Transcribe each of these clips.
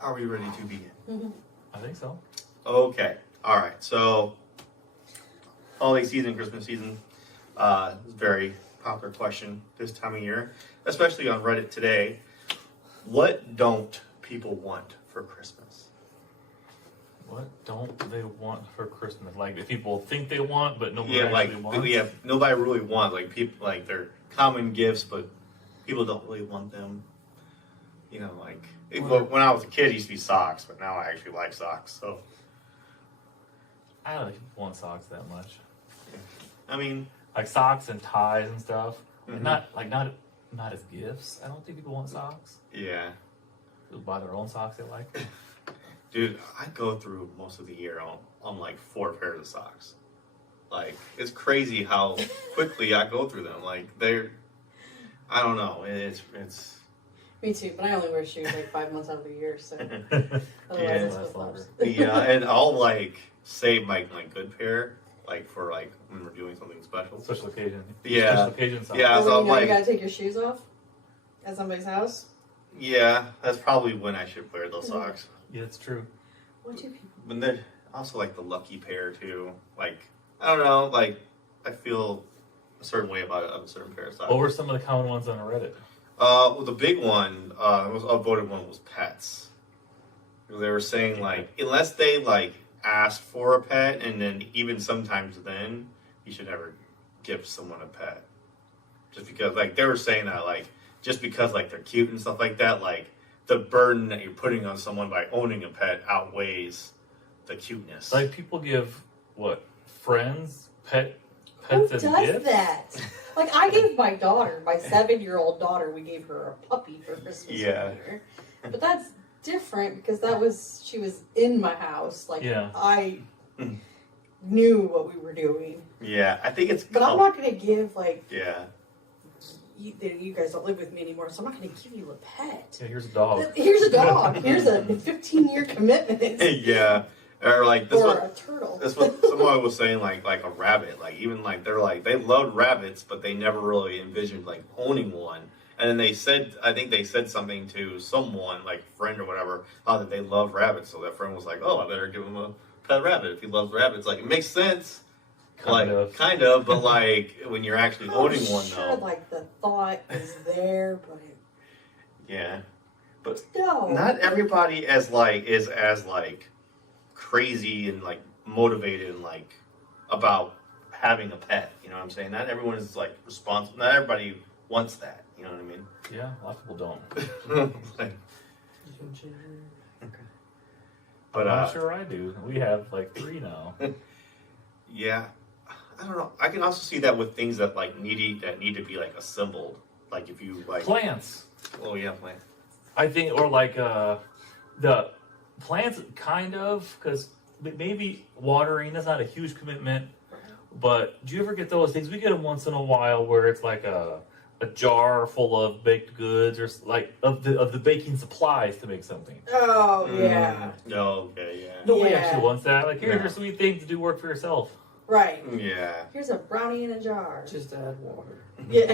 Are we ready to begin? I think so. Okay. All right. So, holiday season, Christmas season, is a very popular question this time of year, especially on Reddit today. What don't people want for Christmas? What don't they want for Christmas? Like, if people think they want, but nobody Yeah, actually like wants. nobody really wants. Like people, like they're common gifts, but people don't really want them. You know, like when I was a kid, it used to be socks, but now I actually like socks. So, I don't think people want socks that much. I mean, Like socks and ties and stuff. Mhm. And not as gifts. I don't think people want socks. yeah. People buy their own socks they like. Dude, I go through most of the year on like 4 pairs of socks. Like, it's crazy how quickly I go through them. Like, I don't know. It's. Me too, but I only wear shoes like 5 months out of the year, so Yeah, otherwise it's that's flip-flops. Yeah, and I'll like save my good pair, like for like when we're doing something special. Special occasion. Yeah. Special occasion socks. Yeah, Or so when I'm you know you like, gotta take your shoes off at somebody's house. yeah, that's probably when I should wear those socks. Yeah, it's true. What do people? But then also like the lucky pair too. Like, I don't know, like I feel a certain way about a certain pair of socks. What were some of the common ones on Reddit? Well, the big one, the most upvoted one was pets. They were saying like, unless they like asked for a pet, and then even sometimes then, you should never give someone a pet. Just because, like, they were saying that like, just because like they're cute and stuff like that, like the burden that you're putting on someone by owning a pet outweighs the cuteness. Like, people give, what, friends, pets Who as does gifts? that? Like I gave my daughter, my 7-year-old daughter, we gave her a puppy for Christmas Yeah. one year. But that's different because she was in my house. Like Yeah. I knew what we were doing. Yeah, I think it's. But I'm not gonna give like Yeah. you guys don't live with me anymore, so I'm not gonna give you a pet. Yeah, here's a dog. Here's a dog. Here's a 15-year commitment. Yeah. Or like this Or one. a turtle. That's what someone was saying, like a rabbit. Like even like they're like they loved rabbits, but they never really envisioned like owning one. And then they said, I think they said something to someone, like a friend or whatever, that they love rabbits. So that friend was like, "Oh, I better give him a pet rabbit if he loves rabbits." Like it makes sense, kind of, but like when you're actually owning one, sure, though, like the thought is there, but yeah. But no. not everybody is as crazy and like motivated and like about having a pet. You know what I'm saying? Not everyone is like responsible. Not everybody wants that. You know what I mean? Yeah, a lot of people don't. Like, But but I'm sure I do. We have like 3 now. yeah, I don't know. I can also see that with things that like need to be like assembled. Like if you like Plants. Oh yeah, plant. I think, or like the plants, kind of, because maybe watering, that's not a huge commitment. But do you ever get those things? We get them once in a while where it's like a jar full of baked goods or like of the baking supplies to make something. Oh yeah. Oh, okay, yeah. Nobody Yeah. actually wants that. Like, here's No. your sweet thing to do work for yourself. Right. Yeah. Here's a brownie in a jar. Just add water. Yeah.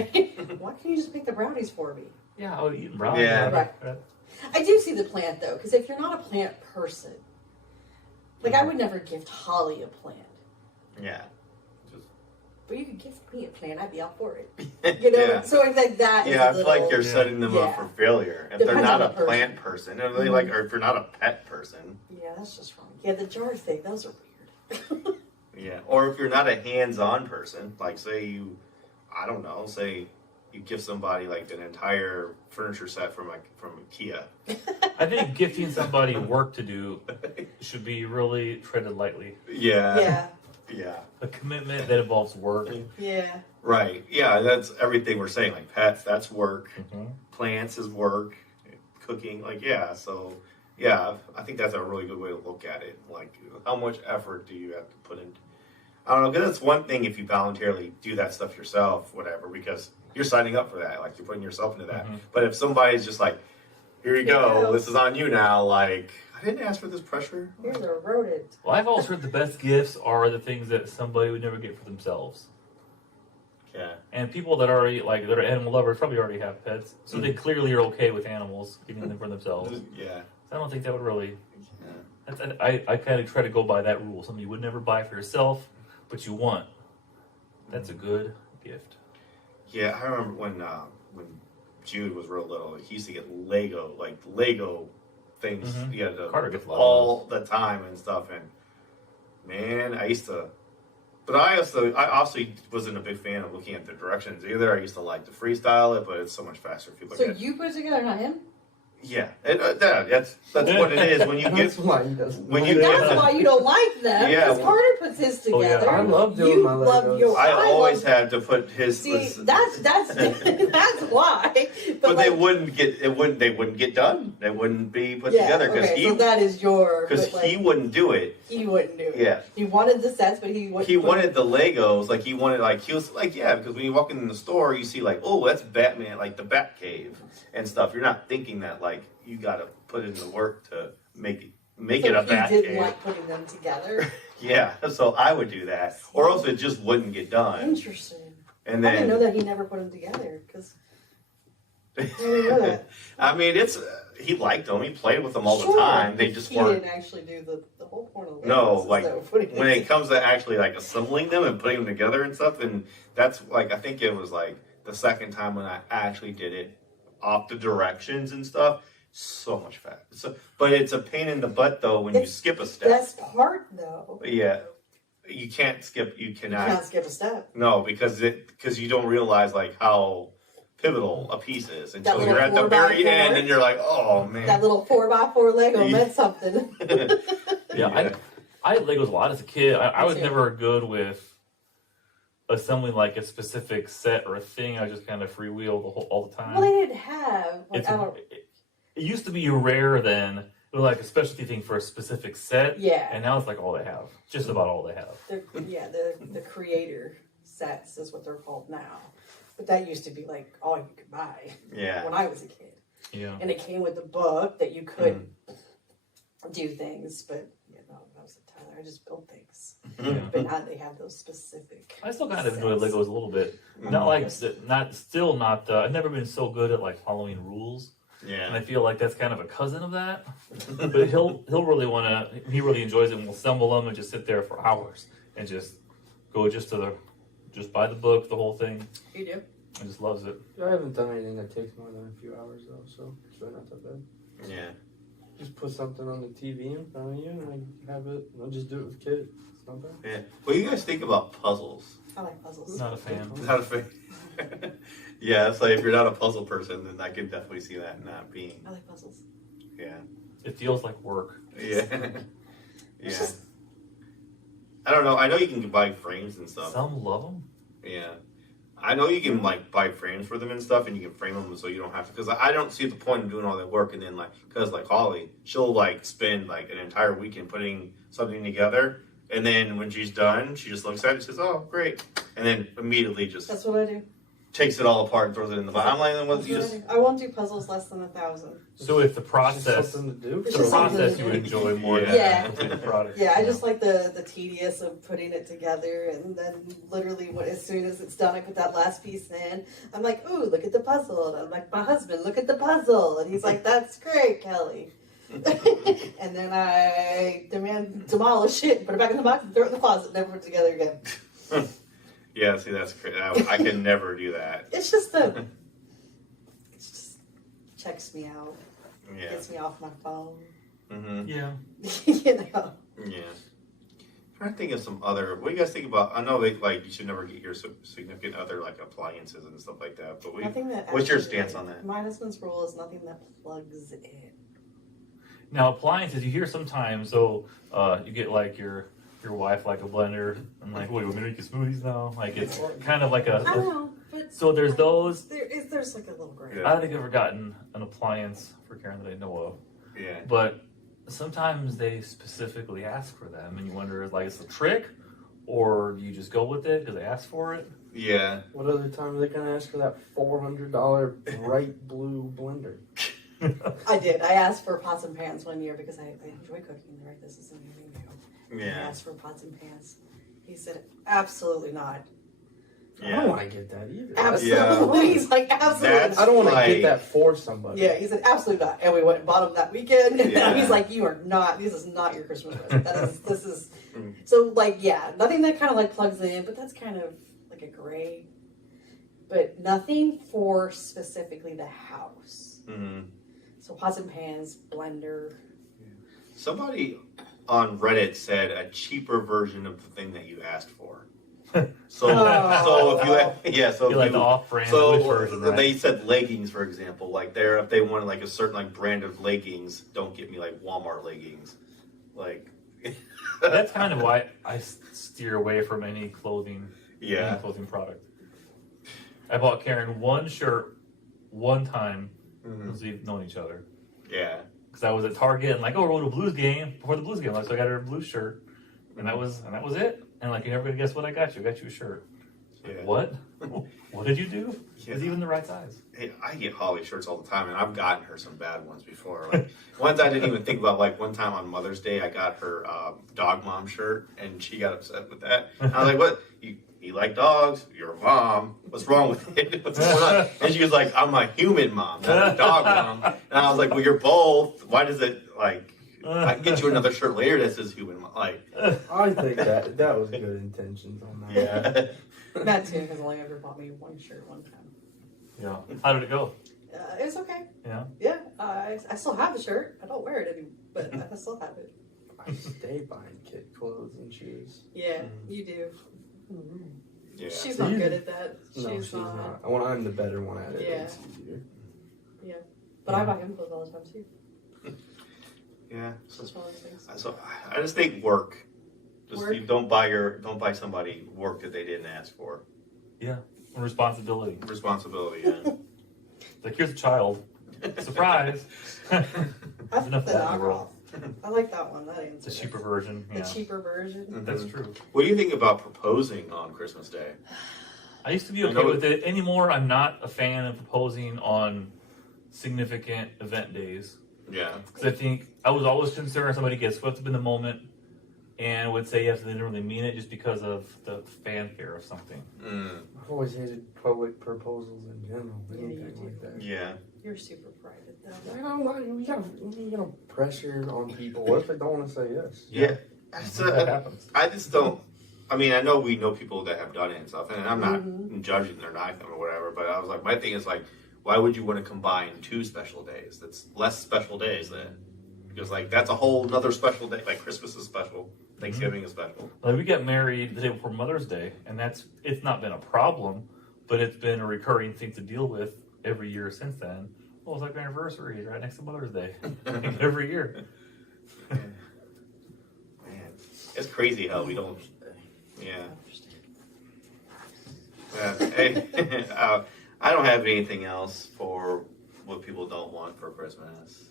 Why can't you just make the brownies for me? Yeah, I would eat brownies. Yeah. Right. I do see the plant though, because if you're not a plant person, like I would never gift Holly a plant. Yeah. But you could gift me a plant, I'd be all for it. You know, Yeah. so it's like that. Yeah, I is a feel like little- you're setting them up Yeah. for failure. If Depends they're not on a the person. plant person, or they like, or if you're not a pet person, Yeah, that's just wrong. Yeah, the jar thing, those are weird. yeah, or if you're not a hands-on person, like say you, I don't know, say you give somebody like an entire furniture set from IKEA. I think gifting somebody work to do should be really treaded lightly. Yeah, Yeah, yeah, A commitment that involves work. yeah. right. Yeah, that's everything we're saying. Like pets, that's work. Mhm. Plants is work. Cooking, like yeah. So yeah, I think that's a really good way to look at it. Like how much effort do you have to put in? I don't know, because it's one thing if you voluntarily do that stuff yourself, whatever, because you're signing up for that, like you're putting yourself into that. Mhm. But if somebody's just like, here you go, Yeah. this is on you now, like, I didn't ask for this pressure. Here's a rodent. Well, I've always heard the best gifts are the things that somebody would never get for themselves. Yeah. And people that already like that are animal lovers probably already have pets, so they clearly are okay with animals getting them for themselves. Yeah. So I don't think that would really. Yeah. I kind of try to go by that rule. Something you would never buy for yourself, but you want. That's a good gift. Yeah, I remember when Jude was real little, he used to get Lego things. Mhm. He had Carter gets a lot of all the time and stuff. And man, I used to. But I also wasn't a big fan of looking at the directions either. I used to like to freestyle it, but it's so much faster if you look So at. you put it together, not him? Yeah, that's what it is when you get That's why he doesn't. when you That's get. why you don't like them. Yeah, Because well- Carter puts his Oh, yeah. together. I love doing you my love Legos. your. I always love, had to put his. See, that's that's why. But like, they wouldn't get done. They wouldn't be put yeah, together because okay, so that is your. because but, like, he wouldn't do it. he wouldn't do it. Yeah. He wanted the sets, but he wouldn't. He wanted the Legos, like he was like, yeah, because when you walk in the store, you see like, oh, that's Batman, like the Batcave and stuff. You're not thinking that like you got to put in the work to make it a he didn't Batcave. like putting them together. Yeah, so I would do that, or else it just wouldn't get done. Interesting. And I didn't know then, that he never put them together because I didn't know that. I mean, he liked them. He played with them all Sure, the time. They but just he weren't. didn't actually do the whole point of No, Legos is like though putting when it it comes to actually like assembling them and putting them together and stuff, and that's like I think it was like the second time when I actually did it off the directions and stuff. So much fat. But it's a pain in the butt though when you It's skip a step. best part though. Yeah, you can't skip. You You cannot. can't skip a step. No, because you don't realize like how pivotal a piece is until little you're at the 4x4. very end and you're like, oh man. That little 4x4 Lego Yeah. meant something. Yeah, I had Legos a lot as a kid. I was too. never good with assembling like a specific set or a thing. I just kind of freewheel all the time. Well, they didn't have. Like, It's, I don't. it used to be rare then. It was like a specialty thing for a specific set. Yeah. And now it's like all they have. Just about all they have. The creator sets is what they're called now. But that used to be like all you could buy Yeah. when I was a kid. Yeah. And it came with the book that you could do things, but you know, I was like, Tyler, I just build things. Yeah. But now they have those specific. I still kind of enjoy sets. Legos a little bit. Not like, not. I've never been so good at like following rules. Yeah. And I feel like that's kind of a cousin of that. But he'll really want to. He really enjoys it, and we'll assemble them and just sit there for hours and just go just buy the book, the whole thing, You do? and just loves it. I haven't done anything that takes more than a few hours though, so it's really not that bad. Yeah. Just put something on the TV in front of you, and I have it. I'll just do it with kids. It's not bad. Yeah. What do you guys think about puzzles? I like puzzles. Not a fan. Not a fan. Yeah, it's like if you're not a puzzle person, then I can definitely see that not being. I like puzzles. Yeah. It feels like work. Yeah. It's Yeah. just- I don't know. I know you can buy frames and stuff. Some love them. Yeah. I know you can like buy frames for them and stuff, and you can frame them so you don't have to. Because I don't see the point of doing all that work, and then because Holly, she'll like spend like an entire weekend putting something together, and then when she's done, she just looks at it and says, "Oh, great," and then immediately just That's what I do. takes it all apart and throws it in the box. I'm like, then what That's you what I just? do. I won't do puzzles less than 1,000. So if the It's process, just something to do. It's the just something process to you do. enjoy more than Yeah. the product. Yeah, I you just know? like the tedious of putting it together, and then literally as soon as it's done, I put that last piece in. I'm like, ooh, look at the puzzle. And I'm like, my husband, look at the puzzle. And he's like, that's great, Kelly. And then I demolish it, put it back in the box, and throw it in the closet, never put it together again. Yeah, see, that's crazy. I can never do that. It's just it just checks me out, Yeah. gets me off my phone. Mm-hmm. Yeah. You know. Yeah. Trying to think of some other. What do you guys think about? I know you should never get your significant other like appliances and stuff like that. But Nothing that what's your actually- stance on that? My husband's rule is nothing that plugs in. Now appliances, you hear sometimes. So you get like your wife like a blender, and like, what do you want me to make you smoothies now? Like it's kind of like I don't know, but So there's those. there's like a little gray. Yeah. I don't think I've ever gotten an appliance for Karen that I know of, Yeah. but sometimes they specifically ask for them, and you wonder like it's a trick, or do you just go with it because they asked for it? Yeah. What other time are they gonna ask for that $400 bright blue blender? I did. I asked for pots and pans one year because I enjoy cooking. Right, this is anything new. I Yeah. asked for pots and pans. He said, absolutely not. I don't want to get that either. Absolutely. He's like, absolutely. That's- not. I don't want to like- get that for somebody. Yeah, he said, absolutely not. And we went and bought him that weekend. And Yeah. he's like, you are not, this is not your Christmas present. This is, Mm. so like, yeah, nothing that kind of like plugs in, but that's kind of like a gray. But nothing for specifically the house. Mm-hmm. So pots and pans, blender. Somebody on Reddit said a cheaper version of the thing that you asked for. So, Oh. so if you, so You if like you, the off-brand so Wish version, right? they said leggings, for example, like if they wanted like a certain like brand of leggings, don't get me like Walmart leggings, like. That's kind of why I steer away from any clothing, Yeah. any clothing product. I bought Karen one shirt one time Mhm. since we've known each other. Yeah. Because I was at Target and like, oh, we're going to a Blues game before the Blues game. So I got her a Blues shirt, and that was it. And like, you're never gonna guess what I got you. I got you a shirt. Yeah. What? What did you do? Yeah. Is even the right size? Hey, I get Holly shirts all the time, and I've gotten her some bad ones before. Like ones I didn't even think about. Like one time on Mother's Day, I got her dog mom shirt, and she got upset with that. And I was like, "What? You like dogs? You're a mom. What's wrong with it? What's going on?" And she was like, "I'm a human mom, not a dog mom." And I was like, "Well, you're both. Why does it like?" I can get you another shirt later that says human mom. Like, I think that was good intentions on that. yeah, Matt too has only ever bought me one shirt one time. Yeah. How did it go? It was okay. Yeah. Yeah, I still have the shirt. I don't wear it anymore, but I still have it. I stay buying kid clothes and shoes. Yeah, you do. yeah. She's not good at that. No, she's not. When I'm the better one at it, Yeah. it's easier. But I buy him clothes all the time too. Yeah. It's just one of those things. So I just think work. Just Work? You don't buy somebody work that they didn't ask for. Responsibility. Responsibility. Yeah. Like, here's a child. Surprise. I There's enough the of that in the world. knockoff. I like that one. That It's answer. a cheaper version. The Yeah. cheaper version. That's true. What do you think about proposing on Christmas Day? I used to be I okay know with it. Anymore, I'm not a fan of proposing on significant event days. Yeah. Because I think I was always concerned somebody gets swept up in the moment and would say yes and they didn't really mean it just because of the fanfare of something. Mm. I've always hated public proposals in general. Yeah, you Anything do. like that. Yeah. You're super private though. I don't know. You gotta pressure on people. What if they don't want to say yes? Yeah. That happens. I just don't. I mean, I know we know people that have done it and stuff, and I'm not Mhm. judging their knife or whatever. But I was like, my thing is like, why would you want to combine two special days? That's less special days then, because like that's a whole another special day. Like Christmas is special, Thanksgiving is special. Like, we got married the day before Mother's Day, and it's not been a problem, but it's been a recurring thing to deal with every year since then. Well, it's like our anniversary right next to Mother's Day every year. Man, it's crazy how we don't. Yeah. Hey, I don't have anything else for what people don't want for Christmas.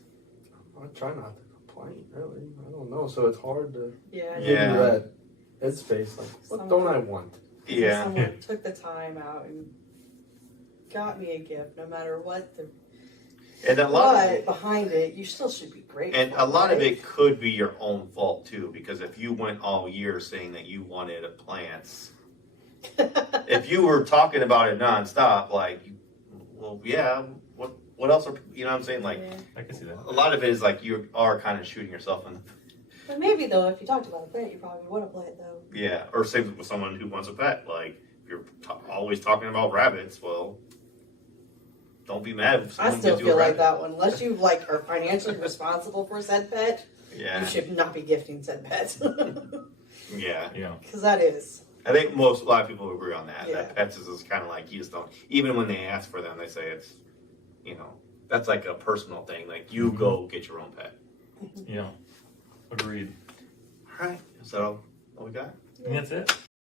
I try not to complain. Really, I don't know. So it's hard to Yeah. Yeah. get into that headspace. Like, what don't I want? Yeah. Someone took the time out and got me a gift, no matter what the And a lot of but it, behind it, you still should be grateful. and a lot of right? it could be your own fault too, because if you went all year saying that you wanted plants, if you were talking about it nonstop, like, well, yeah, what else are you know what I'm saying? Like, Yeah. I can see that. a lot of it is like you are kind of shooting yourself in the But maybe though, if you talked about a plant, you probably would have plant though. yeah, or same with someone who wants a pet. Like, if you're always talking about rabbits, well, don't be mad if I someone still gives you a feel like rabbit. that one. Unless you like are financially responsible for said pet, you Yeah, should not be gifting said pets. yeah. Yeah. Because that is. I think a lot of people agree on that. Yeah. That pets is kind of like you just don't. Even when they ask for them, they say it's, that's like a personal thing. Like you go get your own pet. Yeah. Agreed. All right. So all we got. And that's it.